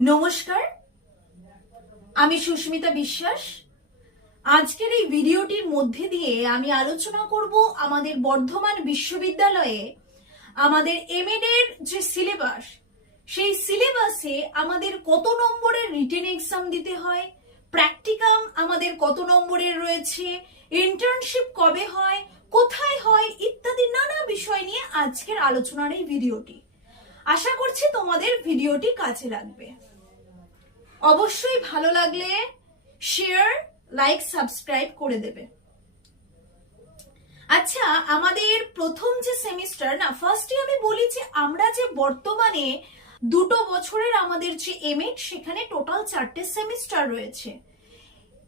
নমস্কার, আমি সুস্মিতা বিশ্বাস। আজকের এই ভিডিওটির মধ্যে দিয়ে আমি আলোচনা করব আমাদের বর্ধমান বিশ্ববিদ্যালয়ে আমাদের এমএড এর যে সিলেবাস, সেই সিলেবাসে আমাদের কত নম্বরের রিটেন এক্সাম দিতে হয়, প্র্যাকটিকাম আমাদের কত নম্বরের রয়েছে, ইন্টার্নশিপ কবে হয়, কোথায় হয় ইত্যাদি নানা বিষয় নিয়ে আজকের আলোচনার এই ভিডিওটি। আশা করছি তোমাদের ভিডিওটি কাজে লাগবে। অবশ্যই ভালো লাগলে শেয়ার, লাইক, সাবস্ক্রাইব করে দেবে। আচ্ছা, আমাদের প্রথম যে সেমিস্টার না, ফার্স্টে আমি বলি যে আমরা যে বর্তমানে 2 বছরের আমাদের যে এমএড, সেখানে টোটাল 4টে সেমিস্টার রয়েছে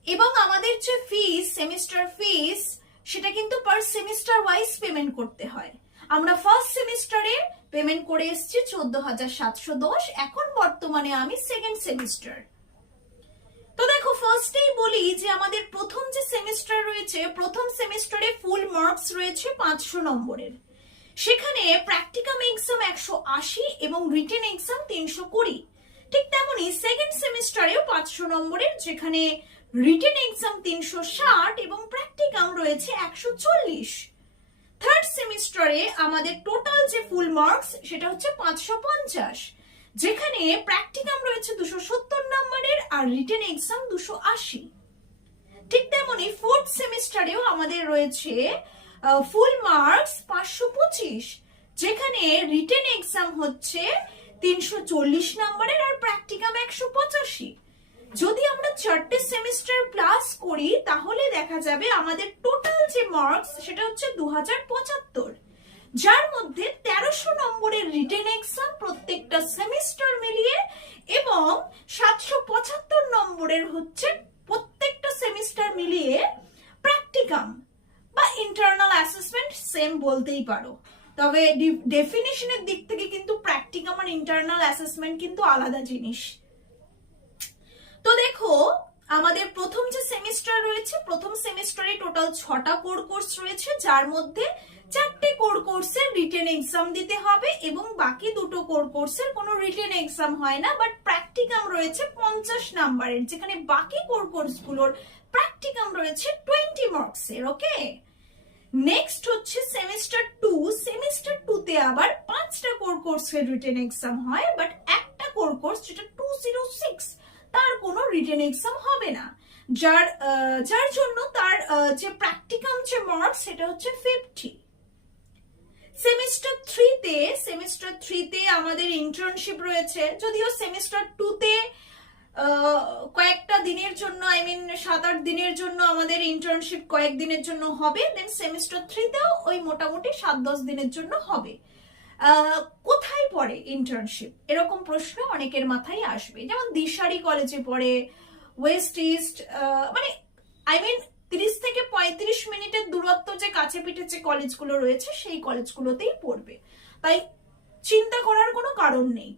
এবং আমাদের যে ফিস, সেমিস্টার ফিস, সেটা কিন্তু পার সেমিস্টার ওয়াইজ পেমেন্ট করতে হয়। আমরা ফার্স্ট সেমিস্টারে পেমেন্ট করে এসেছি 14,710। এখন বর্তমানে আমি সেকেন্ড সেমিস্টার। তো দেখো, ফার্স্টেই বলি যে আমাদের প্রথম যে সেমিস্টার রয়েছে, প্রথম সেমিস্টারে ফুল মার্কস রয়েছে 500 নম্বরের। সেখানে প্র্যাকটিকাম এক্সাম 180 এবং রিটেন এক্সাম 320। ঠিক তেমনি সেকেন্ড সেমিস্টারেও 500 নম্বরের, যেখানে রিটেন এক্সাম 360 এবং প্র্যাকটিকাম রয়েছে 140। থার্ড সেমিস্টারে আমাদের টোটাল যে ফুল মার্কস সেটা হচ্ছে 550, যেখানে প্র্যাকটিকাম রয়েছে 270 নম্বরের আর রিটেন এক্সাম 280। ঠিক তেমনি ফোর্থ সেমিস্টারেও আমাদের রয়েছে ফুল মার্কস 525, যেখানে রিটেন এক্সাম হচ্ছে 340 নম্বরের আর প্র্যাকটিকাম 185। যদি আমরা 4টে সেমিস্টার প্লাস করি তাহলে দেখা যাবে আমাদের টোটাল যে মার্কস সেটা হচ্ছে 2075, যার মধ্যে 1300 নম্বরের রিটেন এক্সাম প্রত্যেকটা সেমিস্টার মিলিয়ে এবং 775 নম্বরের হচ্ছে প্রত্যেকটা সেমিস্টার মিলিয়ে প্র্যাকটিকাম বা ইন্টারনাল অ্যাসেসমেন্ট, সেম বলতেই পারো। তবে ডেফিনিশনের দিক থেকে কিন্তু প্র্যাকটিকাম আর ইন্টারনাল অ্যাসেসমেন্ট কিন্তু আলাদা জিনিস। তো দেখো, আমাদের প্রথম যে সেমিস্টার রয়েছে, প্রথম সেমিস্টারে টোটাল 6টা কোর কোর্স রয়েছে, যার মধ্যে 4টে কোর কোর্সের রিটেন এক্সাম দিতে হবে এবং বাকি 2টো কোর কোর্সের কোনো রিটেন এক্সাম হয় না, বাট প্র্যাকটিকাম রয়েছে 50 নাম্বারের, যেখানে বাকি কোর কোর্সগুলোর প্র্যাকটিকাম রয়েছে 20 মার্কসের। ওকে, নেক্সট হচ্ছে সেমিস্টার 2। সেমিস্টার 2তে আবার 5টা কোর কোর্সের রিটেন এক্সাম হয়, বাট একটা কোর কোর্স যেটা 206, তার কোনো রিটেন এক্সাম হবে না, যার জন্য তার যে প্র্যাকটিকাম যে মার্কস সেটা হচ্ছে 50। সেমিস্টার 3তে আমাদের ইন্টার্নশিপ রয়েছে, যদিও সেমিস্টার 2তে কয়েকটা দিনের জন্য, 7-8 দিনের জন্য আমাদের ইন্টার্নশিপ কয়েকদিনের জন্য হবে। দেন সেমিস্টার 3তেও ওই মোটামুটি 7-10 দিনের জন্য হবে। কোথায় পড়ে ইন্টার্নশিপ, এরকম প্রশ্ন অনেকের মাথায় আসবে। যেমন দিশারি কলেজে পড়ে, ওয়েস্ট ইস্ট, 30 থেকে 35 মিনিটের দূরত্ব যে কাছে পিঠে যে কলেজগুলো রয়েছে সেই কলেজগুলোতেই পড়বে, তাই চিন্তা করার কোনো কারণ নেই।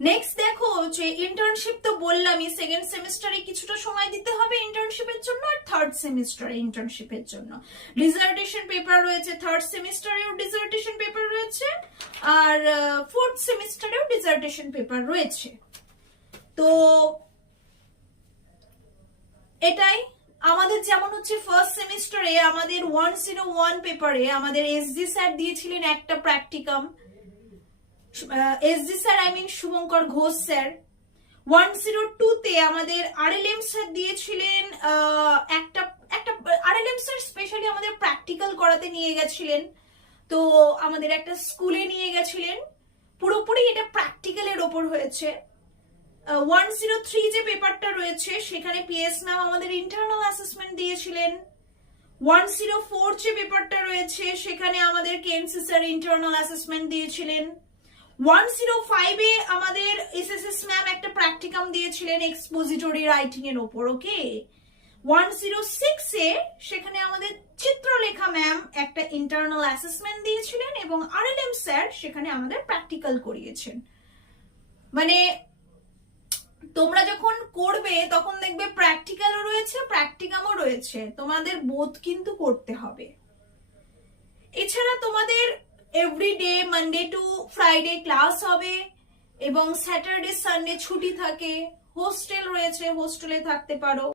নেক্সট দেখো, যে ইন্টার্নশিপ তো বললামই, সেকেন্ড সেমিস্টারে কিছুটা সময় দিতে হবে ইন্টার্নশিপের জন্য, আর থার্ড সেমিস্টারে ইন্টার্নশিপের জন্য ডিসার্টেশন পেপার রয়েছে। থার্ড সেমিস্টারেও ডিসার্টেশন পেপার রয়েছে আর ফোর্থ সেমিস্টারেও ডিসার্টেশন পেপার রয়েছে। তো এটাই আমাদের, যেমন হচ্ছে ফার্স্ট সেমিস্টারে আমাদের 101 পেপারে আমাদের এসজি স্যার দিয়েছিলেন একটা practicum. SG sir Shubhankar Ghosh sir. 102তে আমাদের আরএলএম স্যার দিয়েছিলেন একটা আরএলএম স্যার স্পেশালি আমাদের প্র্যাকটিক্যাল করাতে নিয়ে গেছিলেন। তো আমাদের একটা স্কুলে নিয়ে গেছিলেন, পুরোপুরি এটা প্র্যাকটিক্যালের ওপর হয়েছে। 103 যে পেপারটা রয়েছে সেখানে পিএস ম্যাম আমাদের ইন্টারনাল অ্যাসেসমেন্ট দিয়েছিলেন। 104 যে পেপারটা রয়েছে সেখানে আমাদের কেএনসি স্যার ইন্টারনাল অ্যাসেসমেন্ট দিয়েছিলেন। 105-এ আমাদের এসএসএস ম্যাম একটা প্র্যাকটিকাম দিয়েছিলেন এক্সপোজিটরি রাইটিং এর ওপর। ওকে, 106-এ সেখানে আমাদের চিত্রলেখা ম্যাম একটা ইন্টারনাল অ্যাসেসমেন্ট দিয়েছিলেন এবং আরএলএম স্যার সেখানে আমাদের প্র্যাকটিক্যাল করিয়েছেন। মানে তোমরা যখন করবে তখন দেখবে প্র্যাকটিক্যালও রয়েছে, প্র্যাকটিকামও রয়েছে, তোমাদের বোধ কিন্তু করতে হবে। এছাড়া তোমাদের everyday Monday to Friday class হবে, এবং স্যাটারডে সানডে ছুটি থাকে, হোস্টেল রয়েছে, হোস্টেলে থাকতে পারো।